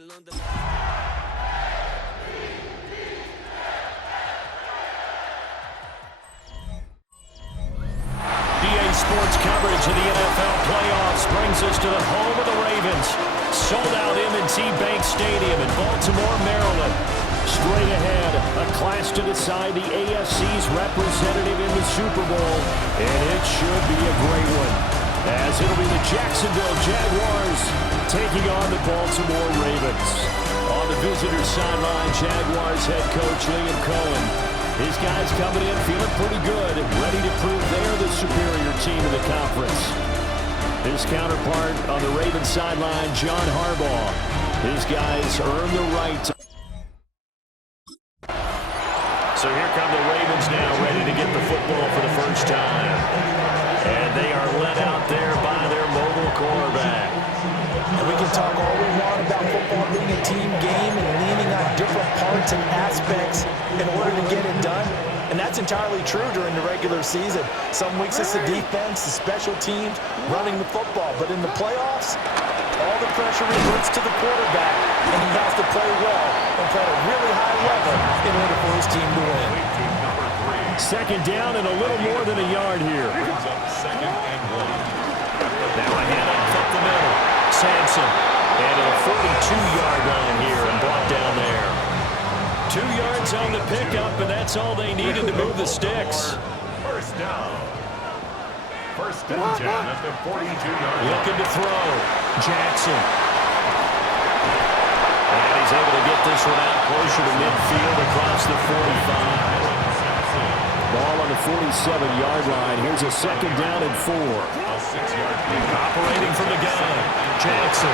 can learn the EA Sports coverage of the NFL playoffs brings us to the home of the Ravens. Sold out M&T Bank Stadium in Baltimore, Maryland. Straight ahead, a clash to decide the AFC's representative in the Super Bowl, and it should be a great one, as it'll be the Jacksonville Jaguars taking on the Baltimore Ravens. On the visitor sideline, Jaguars head coach Liam Cohen. His guys coming in feeling pretty good, ready to prove they're the superior team in the conference. His counterpart on the Ravens sideline, John Harbaugh. His guys earn the right to... So here come the Ravens now, ready to get the football for the first time. And they are led out there by their mobile quarterback. And we can talk all we want about football being a team game and leaning on different parts and aspects in order to get it done. And that's entirely true during the regular season. Some weeks it's the defense, the special teams, running the football. But in the playoffs, all the pressure reverts to the quarterback, and he has to play well and play at a really high level in order for his team to win. Second down and a little more than a yard here. Now a handoff up the middle. Sampson. And a 42-yard line here and brought down there. 2 yards on the pickup, and that's all they needed to move the sticks. First down. First and 10 at the 42-yard line. Looking to throw. Jackson. And he's able to get this one out closer to midfield across the 45. Ball on the 47-yard line. Here's a second down and 4. A 6-yard lead. Operating from the gun. Jackson.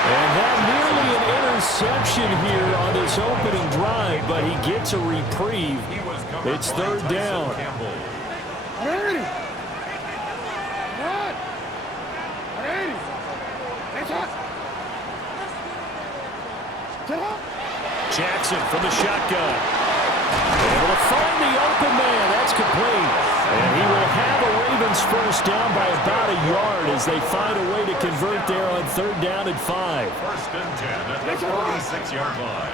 And that nearly an interception here on this opening drive, but he gets a reprieve. It's third down. Jackson from the shotgun. Able to find the open man. That's complete. And he will have a Ravens first down by about a yard as they find a way to convert there on third down and 5. First and 10 at the 46-yard line.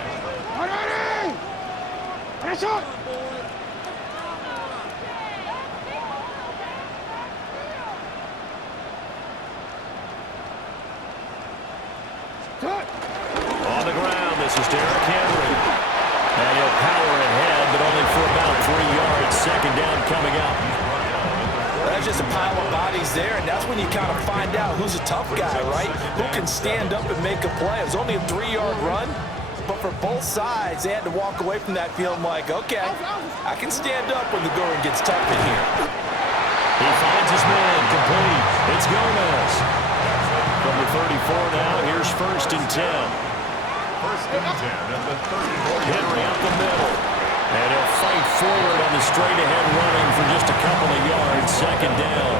On the ground, this is Derrick Henry. And he'll power ahead, but only for about 3 yards. Second down coming up. That's just a pile of bodies there, and that's when you kind of find out who's a tough guy, right? Who can stand up and make a play. It was only a 3-yard run, but for both sides, they had to walk away from that feeling like, okay, I can stand up when the going gets tough in here. He finds his man, complete. It's Gomez. From the 34 now, here's first and 10. First and 10 at the 34-yard Henry line. up the middle. And he'll fight forward on the straight-ahead running for just a couple of yards. Second down.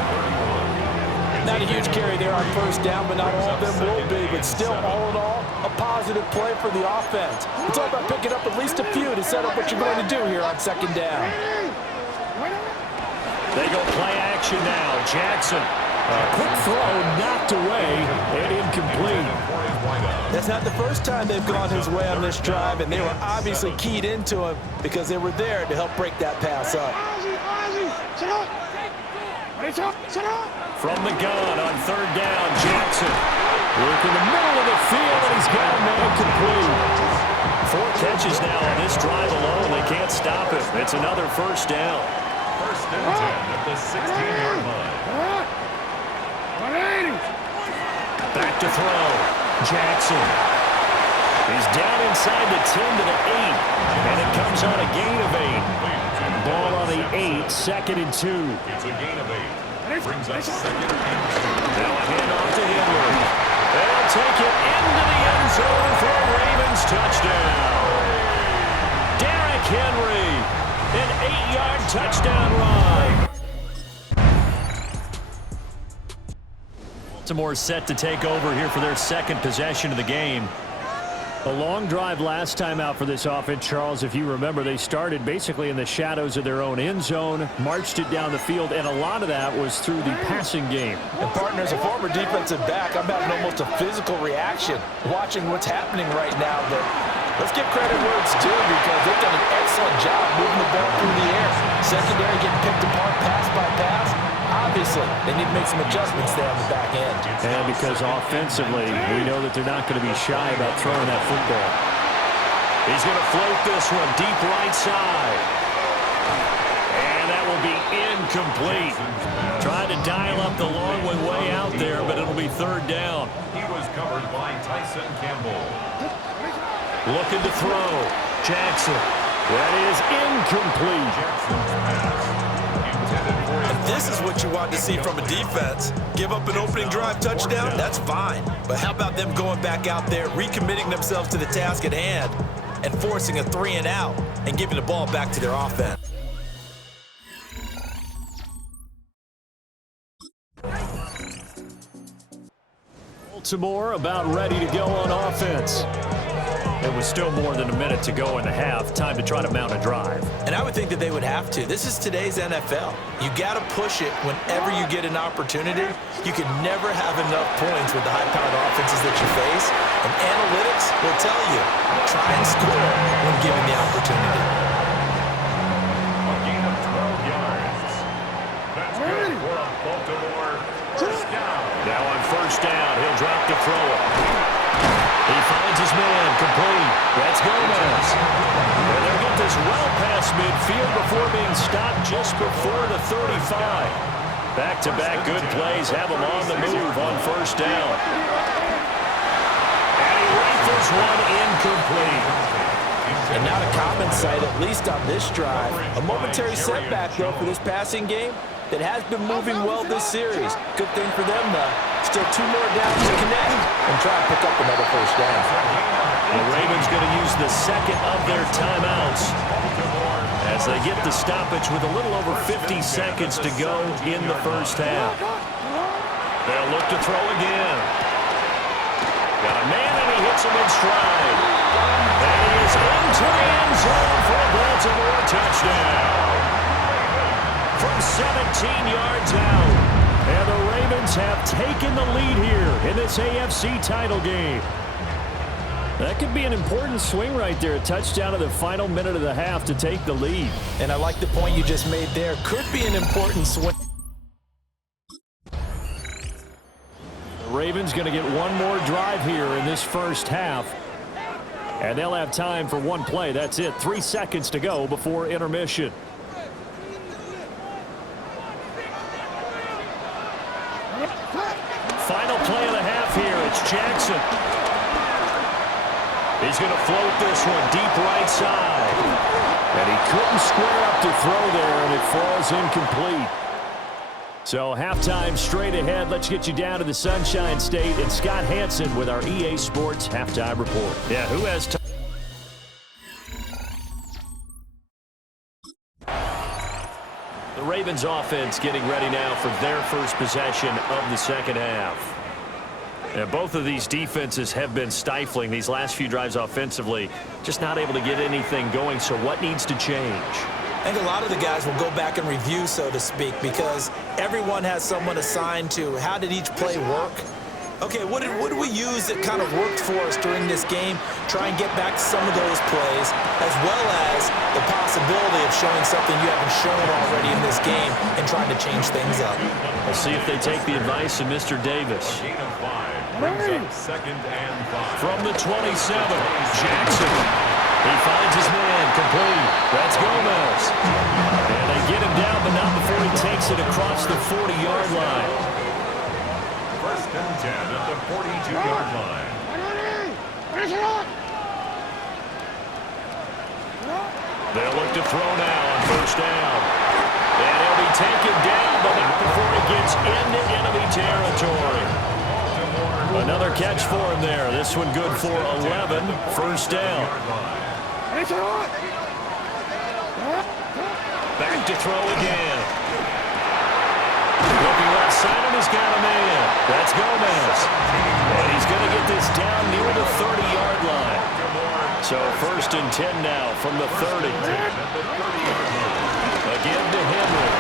Not a huge carry there on first down, but not all of them will be. But still, all in all, a positive play for the offense. It's all about picking up at least a few to set up what you're going to do here on second down. They go play action now. Jackson. A quick throw knocked away and incomplete. That's not the first time they've gone his way on this drive, and they were obviously keyed into him because they were there to help break that pass up. From the gun on third down, Jackson. Working the middle of the field, and he's got a man complete. 4 catches now on this drive alone. They can't stop him. It's another first down. First and 10 at the 16-yard line. Back to throw. Jackson. He's down inside the 10 to the 8. And it comes on a gain of 8. Ball on the 8, second and 2. It's a gain of 8. Brings us second and 2. Now a handoff to Henry. They'll take it into the end zone for a Ravens touchdown. Derrick Henry, an 8-yard touchdown run. Baltimore set to take over here for their second possession of the game. A long drive last time out for this offense, Charles. If you remember, they started basically in the shadows of their own end zone, marched it down the field, and a lot of that was through the passing game. And partner, as a former defensive back, I'm having almost a physical reaction watching what's happening right now. But let's give credit where it's due because they've done an excellent job moving the ball through the air. Secondary getting picked apart pass by pass. Obviously, they need to make some adjustments there on the back end. And because offensively, we know that they're not going to be shy about throwing that football. He's going to float this one deep right side. And that will be incomplete. Trying to dial up the long one way out there, but it'll be third down. He was covered by Tyson Campbell. Looking to throw. Jackson. That is incomplete. Jackson's pass. This is what you want to see from a defense. Give up an opening drive touchdown, that's fine. But how about them going back out there, recommitting themselves to the task at hand, and forcing a 3-and-out and giving the ball back to their offense? Baltimore about ready to go on offense. It was still more than a minute to go in the half. Time to try to mount a drive. And I would think that they would have to. This is today's NFL. You got to push it whenever you get an opportunity. You can never have enough points with the high-powered offenses that you face. And analytics will tell you, try and score when given the opportunity. A gain of 12 yards. That's good for a Baltimore first down. Now on first down, he'll drop to throw it. He finds his man, complete. That's Gomez. And they'll get this well past midfield before being stopped just before the 35. Back-to-back good plays have him on the move on first down. And he rifles one incomplete. And not a common sight, at least on this drive. A momentary setback, though, for this passing game that has been moving well this series. Good thing for them, though. Still 2 more downs to connect and try to pick up another first down. The Ravens going to use the second of their timeouts as they get the stoppage with a little over 50 seconds to go in the first half. They'll look to throw again. Got a man, and he hits him in stride. And he is into the end zone for a Baltimore touchdown. From 17 yards out. And the Ravens have taken the lead here in this AFC title game. That could be an important swing right there. A touchdown in the final minute of the half to take the lead. And I like the point you just made there. Could be an important swing. The Ravens going to get one more drive here in this first half. And they'll have time for one play. That's it. 3 seconds to go before intermission. Final play of the half here. It's Jackson. He's going to float this one deep right side. And he couldn't square up to throw there, and it falls incomplete. So halftime straight ahead. Let's get you down to the Sunshine State and Scott Hansen with our EA Sports Halftime Report. Yeah, who has time? The Ravens offense getting ready now for their first possession of the second half. And both of these defenses have been stifling these last few drives offensively. Just not able to get anything going, so what needs to change? I think a lot of the guys will go back and review, so to speak, because everyone has someone assigned to how did each play work. Okay, what did we use that kind of worked for us during this game? Try and get back to some of those plays, as well as the possibility of showing something you haven't shown already in this game and trying to change things up. We'll see if they take the advice of Mr. Davis. A gain of 5 brings up 2nd and 5. From the 27, Jackson. He finds his man, complete. That's Gomez. And they get him down, but not before he takes it across the 40-yard line. 1st and 10 at the 42-yard line. They'll look to throw now on first down. And he'll be taken down, but not before he gets into enemy territory. Another catch for him there. This one good for 11. First down. Back to throw again. Looking left side, and he's got a man. That's Gomez. And he's going to get this down near the 30-yard line. So 1st and 10 now from the 30. Again to Henry.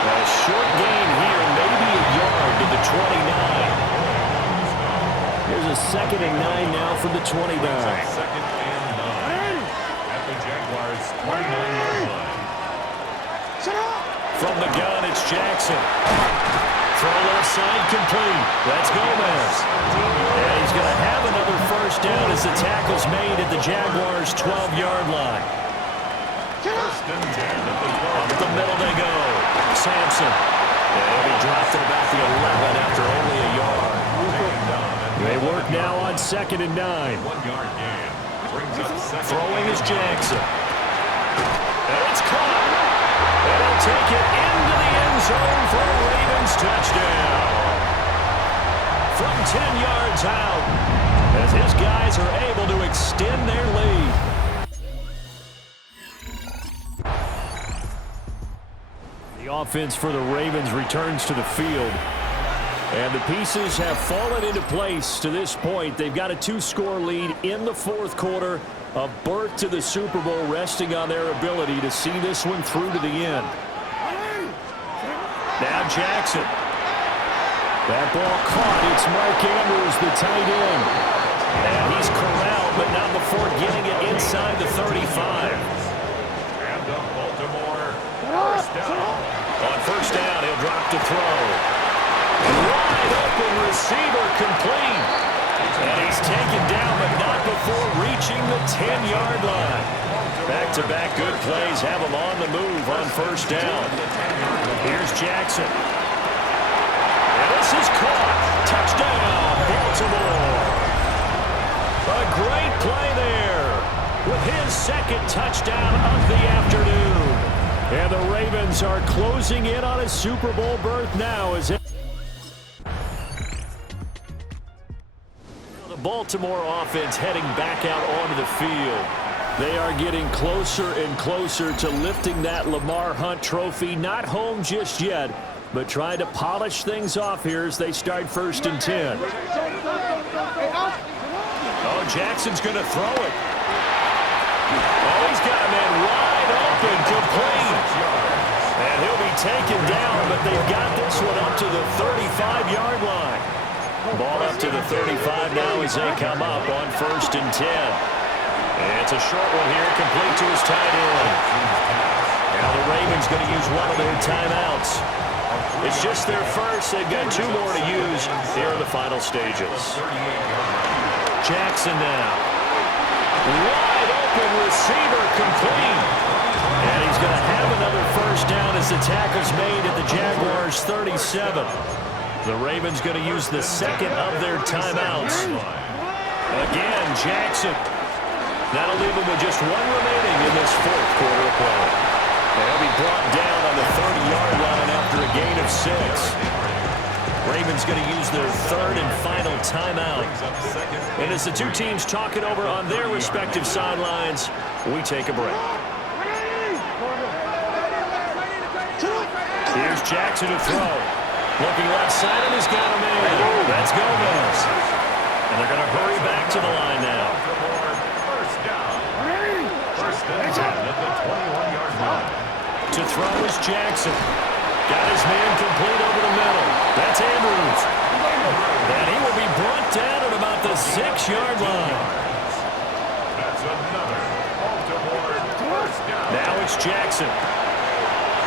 A short gain here, maybe a yard to the 29. Here's a 2nd and 9 now from the 29. 2nd and 9 at the Jaguars' 29-yard line. From the gun, it's Jackson. Throw left side complete. That's Gomez. And he's going to have another 1st down as the tackle's made at the Jaguars' 12-yard line. 1st and 10 at the 12. Up the middle they go. Sampson. And he'll be dropped at about the 11 after only a yard. They work now on 2nd and 9. 1-yard gain. Brings up 2nd. Throwing is Jackson. And it's caught. And he'll take it into the end zone for a Ravens touchdown. From 10 yards out, as his guys are able to extend their lead. The offense for the Ravens returns to the field. And the pieces have fallen into place to this point. They've got a 2-score lead in the 4th quarter. A berth to the Super Bowl resting on their ability to see this one through to the end. Now Jackson. That ball caught. It's Mark Andrews, the tight end. And he's corralled, but not before getting it inside the 35. And the Baltimore 1st down. On 1st down, he'll drop to throw. Wide open receiver complete. And he's taken down, but not before reaching the 10-yard line. Back-to-back good plays have him on the move on 1st down. Here's Jackson. And this is caught. Touchdown, Baltimore. A great play there with his 2nd touchdown of the afternoon. And the Ravens are closing in on a Super Bowl berth now as the Baltimore offense heading back out onto the field. They are getting closer and closer to lifting that Lamar Hunt trophy. Not home just yet, but trying to polish things off here as they start 1st and 10. Oh, Jackson's going to throw it. Oh, he's got a man wide open, complete. And he'll be taken down, but they've got this one up to the 35-yard line. Ball up to the 35 now as they come up on 1st and 10. And it's a short one here, complete to his tight end. Now the Ravens going to use one of their timeouts. It's just their 1st. They've got 2 more to use here in the final stages. Jackson now. Wide open receiver complete. And he's going to have another 1st down as the tackle's made at the Jaguars' 37. The Ravens going to use the 2nd of their timeouts. Again, Jackson. That'll leave him with just 1 remaining in this 4th quarter of play. They'll be brought down on the 30-yard line after a gain of 6. Ravens going to use their 3rd and final timeout. And as the 2 teams talk it over on their respective sidelines, we take a break. Here's Jackson to throw. Looking left side, and he's got him in. That's Gomez. And they're going to hurry back to the line now. 1st down. 1st and 10 at the 21-yard line. To throw is Jackson. Got his man complete over the middle. That's Andrews. And he will be brought down at about the 6-yard line. That's another Baltimore 1st down. Now it's Jackson.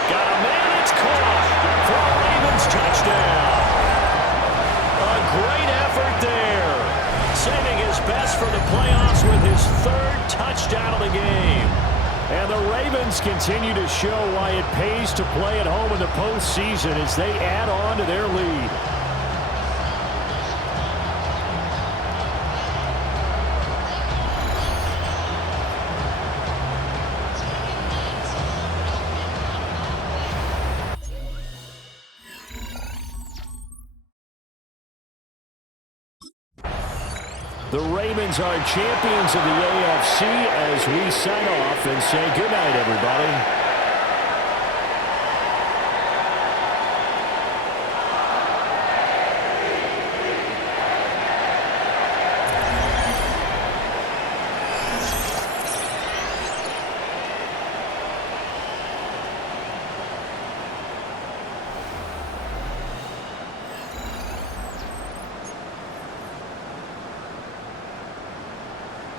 Got a man, it's caught for a Ravens touchdown. A great effort there. Saving his best for the playoffs with his 3rd touchdown of the game. And the Ravens continue to show why it pays to play at home in the postseason as they add on to their lead. The Ravens are champions of the AFC as we sign off and say goodnight, everybody.